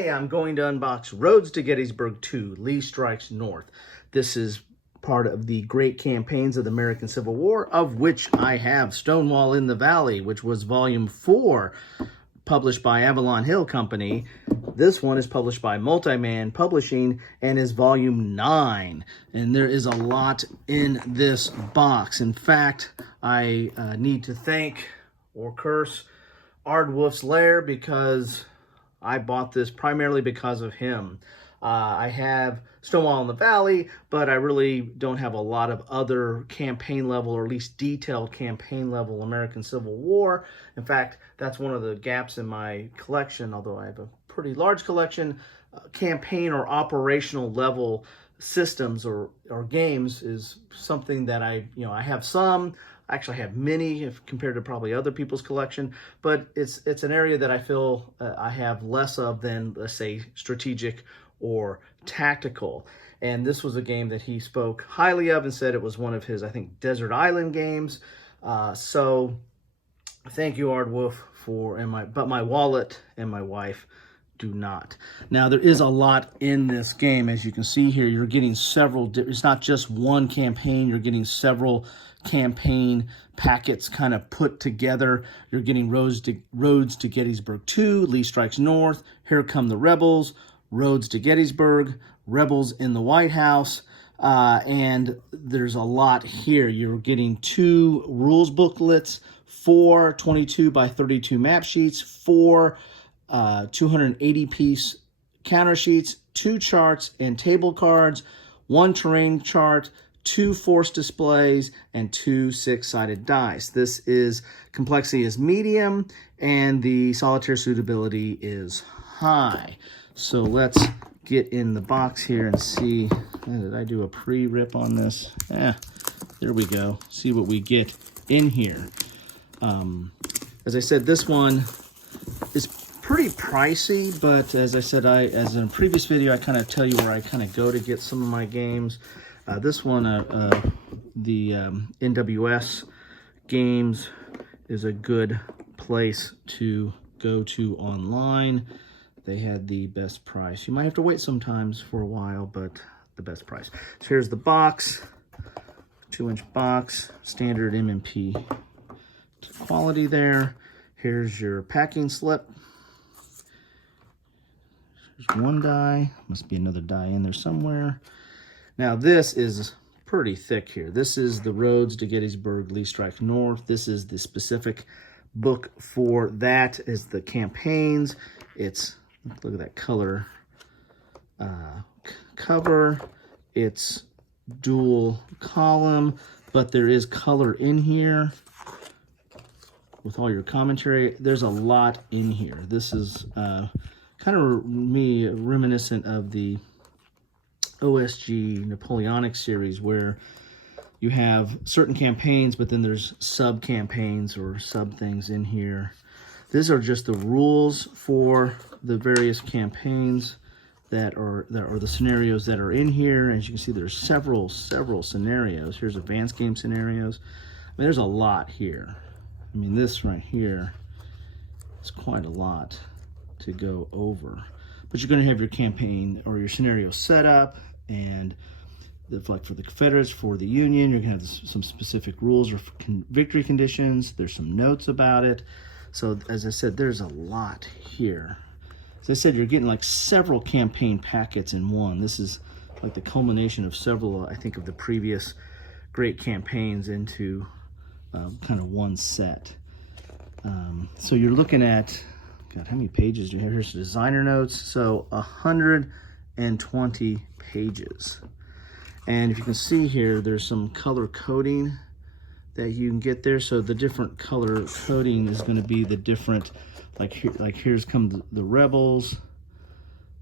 Today I'm going to unbox Roads to Gettysburg 2, Lee Strikes North. This is part of the great campaigns of the American Civil War, of which I have Stonewall in the Valley, which was volume 4, published by Avalon Hill Company. This one is published by Multiman Publishing and is volume 9. And there is a lot in this box. In fact, I need to thank or curse Ardwolf's Lair because I bought this primarily because of him. I have Stonewall in the Valley, but I really don't have a lot of other campaign level, or at least detailed campaign level American Civil War. In fact, that's one of the gaps in my collection, although I have a pretty large collection. Campaign or operational level systems or games is something that I have some. Actually, I have many if compared to probably other people's collection, but it's an area that I feel I have less of than, let's say, strategic or tactical. And this was a game that he spoke highly of and said it was one of his, I think, Desert Island games. So thank you, Ardwolf, but my wallet and my wife do not. Now, there is a lot in this game. As you can see here, you're getting several, it's not just one campaign, you're getting several campaign packets kind of put together. You're getting Roads to Gettysburg 2, Lee Strikes North, Here Come the Rebels, Roads to Gettysburg, Rebels in the White House, and there's a lot here. You're getting 2 rules booklets, 4 22 by 32 map sheets, 4 280-piece counter sheets, 2 charts and table cards, 1 terrain chart, 2 force displays, and 2 6-sided dice. This is complexity is medium, and the solitaire suitability is high. So let's get in the box here and see. Did I do a pre-rip on this? There we go. See what we get in here. As I said, this one is pretty pricey, but as I said, as in a previous video, I kind of tell you where I kind of go to get some of my games. This one, the NWS Games, is a good place to go to online. They had the best price. You might have to wait sometimes for a while, but the best price. So here's the box, 2-inch box, standard MMP quality there. Here's your packing slip. There's 1 die. Must be another die in there somewhere. Now, this is pretty thick here. This is the Roads to Gettysburg, Lee Strikes North. This is the specific book for that, is the campaigns. It's, look at that color cover. It's dual column, but there is color in here with all your commentary. There's a lot in here. This is kind of reminiscent of the OSG Napoleonic series, where you have certain campaigns, but then there's sub-campaigns or sub-things in here. These are just the rules for the various campaigns that are the scenarios that are in here. As you can see, there's several scenarios. Here's advanced game scenarios. I mean, there's a lot here. I mean, this right here is quite a lot to go over. But you're going to have your campaign or your scenario set up, and like for the Confederates, for the Union, you're going to have some specific rules or victory conditions. There's some notes about it. So as I said, there's a lot here. As I said, you're getting like several campaign packets in one. This is like the culmination of several, I think, of the previous great campaigns into kind of one set. So you're looking at, God, how many pages do you have? Here's the designer notes. So 120 pages. And if you can see here, there's some color coding that you can get there. So the different color coding is going to be the different, here's come the Rebels,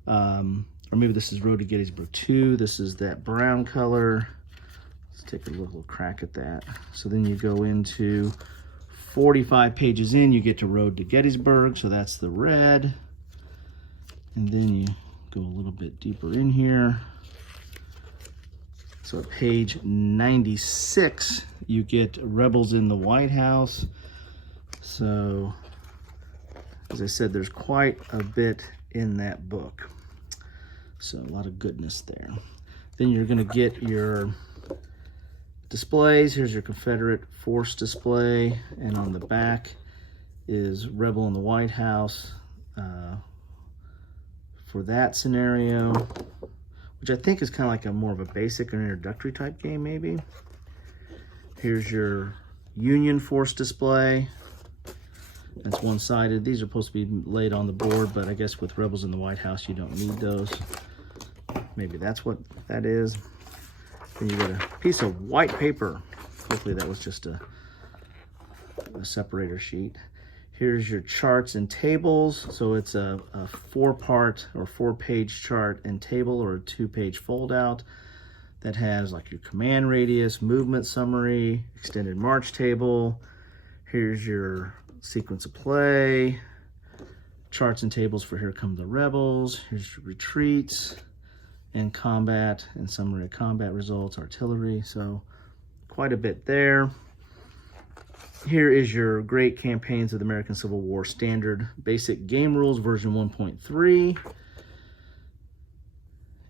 or maybe this is Road to Gettysburg 2. This is that brown color. Let's take a little crack at that. So then you go into 45 pages in, you get to Road to Gettysburg, so that's the red. And then you go a little bit deeper in here. So at page 96, you get Rebels in the White House. So, as I said, there's quite a bit in that book. So a lot of goodness there. Then you're going to get your displays. Here's your Confederate force display, and on the back is Rebel in the White House for that scenario, which I think is kind of like a more of a basic or introductory type game maybe. Here's your Union force display. That's one-sided. These are supposed to be laid on the board, but I guess with Rebels in the White House, you don't need those. Maybe that's what that is. Then you got a piece of white paper. Hopefully that was just a separator sheet. Here's your charts and tables. So it's a 4-part or 4-page chart and table, or a 2-page fold-out that has like your command radius, movement summary, extended march table. Here's your sequence of play, charts and tables for Here Come the Rebels. Here's your retreats and combat and summary of combat results, artillery. So quite a bit there. Here is your Great Campaigns of the American Civil War standard basic game rules version 1.3.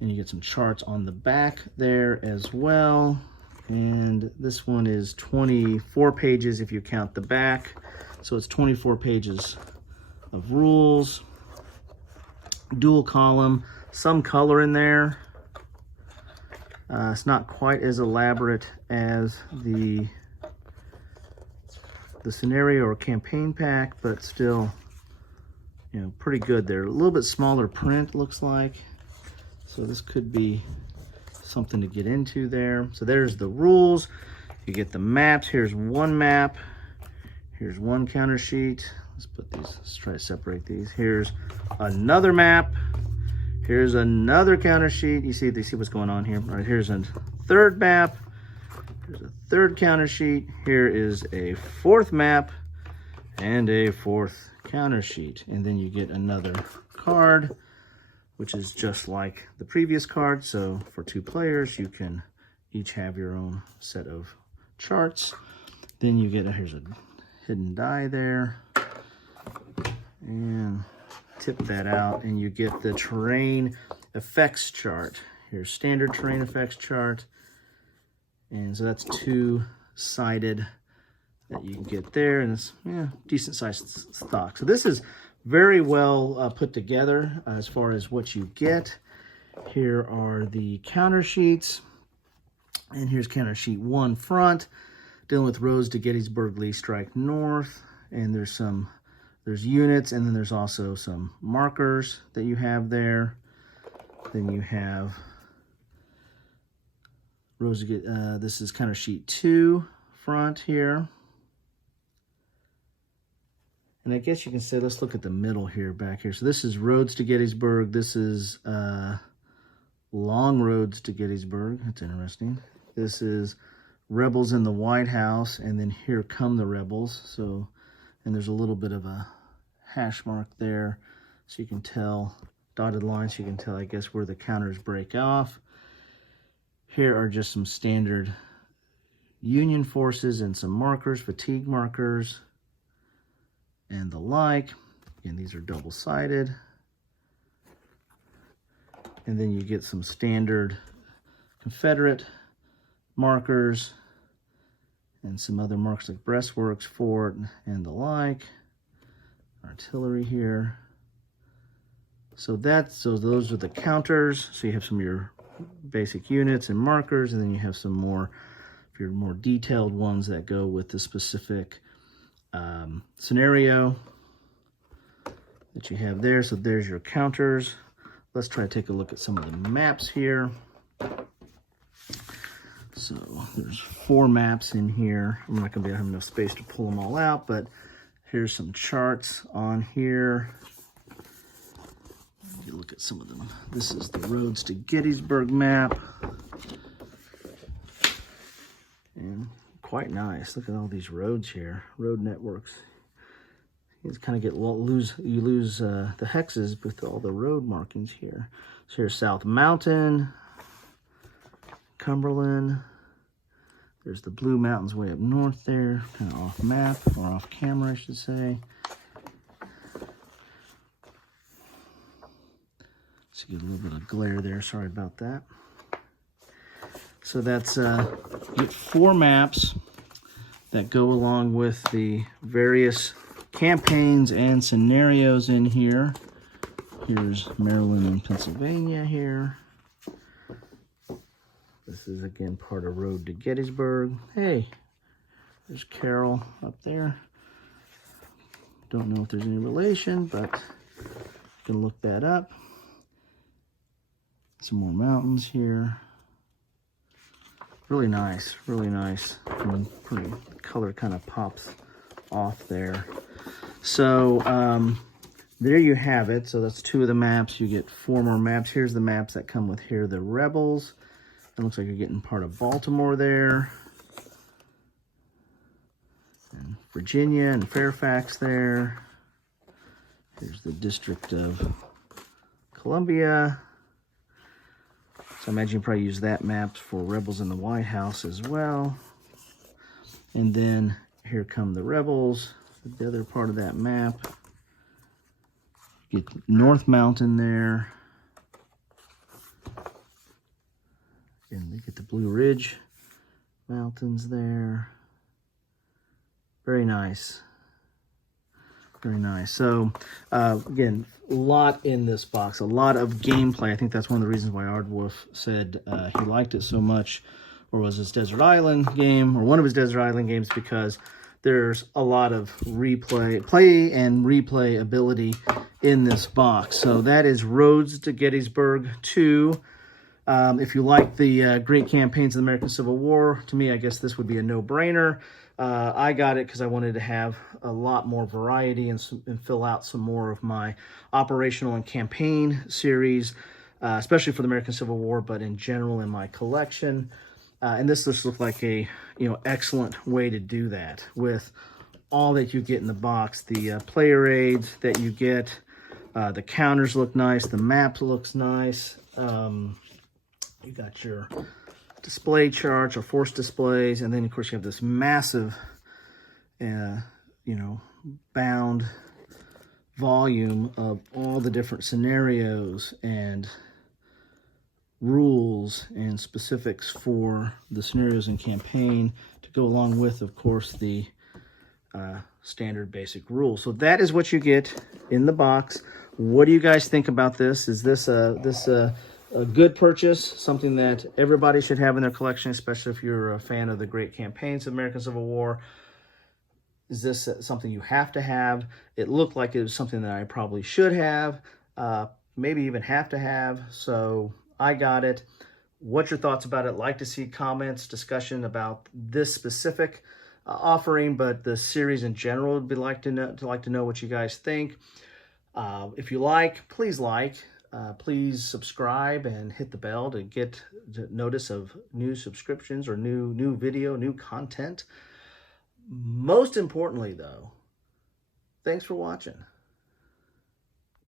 And you get some charts on the back there as well. And this one is 24 pages if you count the back. So it's 24 pages of rules. Dual column, some color in there. It's not quite as elaborate as the scenario or campaign pack, but still, you know, pretty good there. A little bit smaller print, looks like. So this could be something to get into there. So there's the rules. You get the maps. Here's one map. Here's one counter sheet. Let's put these, let's try to separate these. Here's another map. Here's another counter sheet. You see what's going on here. All right, here's a third map. Here's a third counter sheet. Here is a fourth map and a fourth counter sheet. And then you get another card, which is just like the previous card. So for 2 players, you can each have your own set of charts. Then you get here's a hidden die there. And tip that out, and you get the terrain effects chart. Here's standard terrain effects chart. And so that's 2-sided that you can get there, and it's decent sized stock. So this is very well put together as far as what you get. Here are the counter sheets, and here's counter sheet 1 front, dealing with roads to Gettysburg, Lee Strike North, and there's units, and then there's also some markers that you have there. Then you have roads to get, this is counter sheet 2 front here. And I guess you can say, let's look at the middle here, back here. So this is roads to Gettysburg. This is long roads to Gettysburg. That's interesting. This is Rebels in the White House, and then Here Come the Rebels. So, and there's a little bit of a hash mark there, so you can tell, dotted lines, so you can tell, I guess, where the counters break off. Here are just some standard Union forces and some markers, fatigue markers, and the like. Again, these are double-sided. And then you get some standard Confederate markers and some other marks like breastworks, fort, and the like. Artillery here. So those are the counters. So you have some of your basic units and markers, and then you have some more, your more detailed ones that go with the specific scenario that you have there. So there's your counters. Let's try to take a look at some of the maps here. So there's 4 maps in here. I'm not going to have enough space to pull them all out, but here's some charts on here. You look at some of them. This is the roads to Gettysburg map. And quite nice. Look at all these roads here. Road networks. You kind of lose the hexes with all the road markings here. So here's South Mountain, Cumberland. There's the Blue Mountains way up north there, kind of off map, or off camera, I should say. get a little bit of glare there. Sorry about that. So that's get 4 maps that go along with the various campaigns and scenarios in here. Here's Maryland and Pennsylvania here. This is again part of Road to Gettysburg. Hey, there's Carol up there. Don't know if there's any relation, but you can look that up. Some more mountains here. Really nice, really nice. Pretty color kind of pops off there. So there you have it. So that's 2 of the maps. You get 4 more maps. Here's the maps that come with here. The Rebels. It looks like you're getting part of Baltimore there. And Virginia and Fairfax there. Here's the District of Columbia. So I imagine you probably use that map for Rebels in the White House as well. And then here come the Rebels, the other part of that map. Get North Mountain there. And you get the Blue Ridge Mountains there. Very nice. Very nice. So, again, a lot in this box, a lot of gameplay. I think that's one of the reasons why Ardwolf said he liked it so much, or was his Desert Island game, or one of his Desert Island games, because there's a lot of play and replay ability in this box. So that is Roads to Gettysburg 2. If you like the great campaigns of the American Civil War, to me, I guess this would be a no-brainer. I got it because I wanted to have a lot more variety and fill out some more of my operational and campaign series, especially for the American Civil War, but in general in my collection. And this just looked like a excellent way to do that with all that you get in the box. The player aids that you get, the counters look nice, the map looks nice. You got your display charts or force displays, and then of course you have this massive bound volume of all the different scenarios and rules and specifics for the scenarios and campaign to go along with, of course, the standard basic rules. So that is what you get in the box. What do you guys think about this? Is this a good purchase, something that everybody should have in their collection, especially if you're a fan of the great campaigns of American Civil War? Is this something you have to have? It looked like it was something that I probably should have, maybe even have to have, so I got it. What's your thoughts about it? Like to see comments, discussion about this specific offering, but the series in general would be like to know what you guys think. If you like, please please subscribe and hit the bell to get notice of new subscriptions or new video, new content. Most importantly, though, thanks for watching.